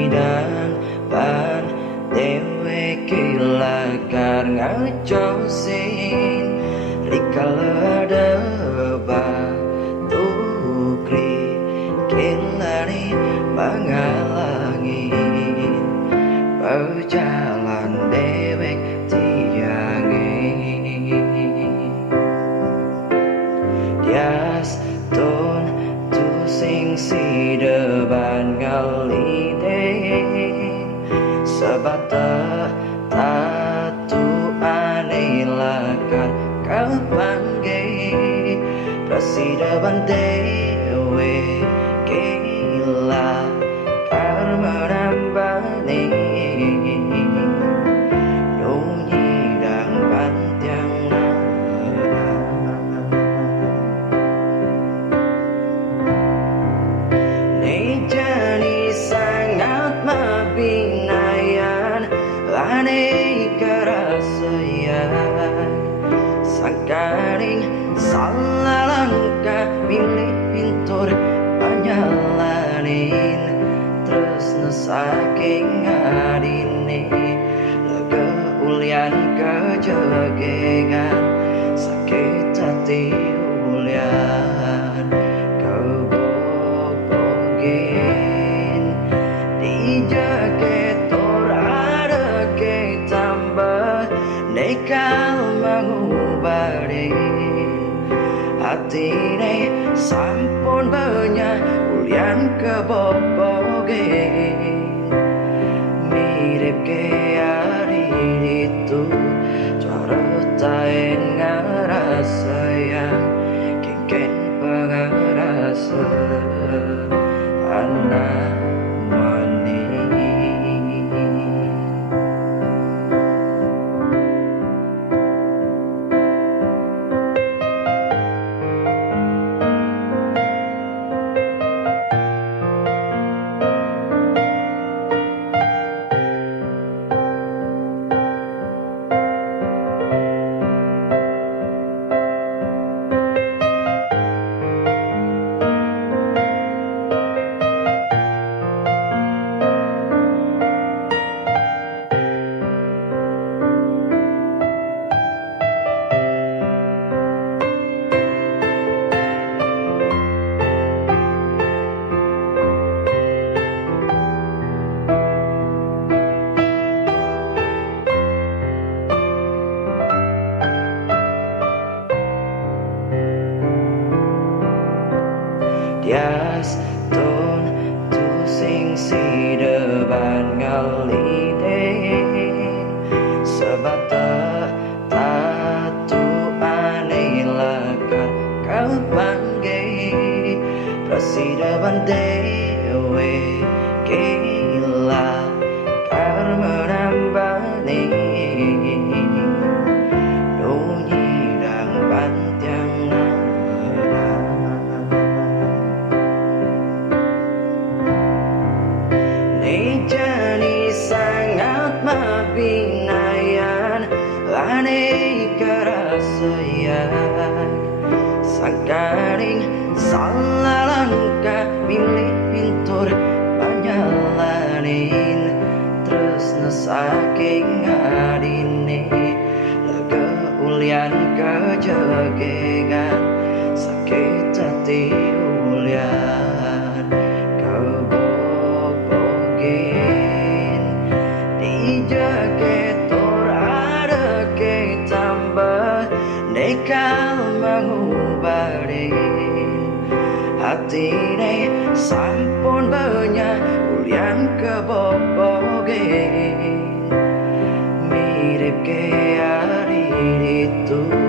nyidang ban dheweke lakar ngajosin rikala batu kilani menghalangi berjalan dewek tiangi dias ton tu sing si depan ngalide sebata tatu ane lakar kapangge prasideban dewe gila karma nambani nunyi dan pantiang jani sangat mabinayan ane karasayan sangkaring salah langkah milih pintur panyalanin terus saking adine lega ulian kejegengan sakit hati ulian dijaketor ada ke tambah nekal mengubarin hati ne sampun banyak ulian kebobogen mirip ke hari itu cara taen ngarasa yang kengken pengarasa anak dias ton tu sing si depan ngalide sebata tatu ane lakar kapangge prasideban dewe gila karma nambani nunyi dan pantiang jani sangat mabinayan ane karasayan sangkaring salah langkah milih pintur panyalanin terus saking adine lega ulian kejegengan sakit hati ulian dijaketor ada ke tambah nekal mengubarin hati ne sampun banyak ulian kebobogen mirip ke hari itu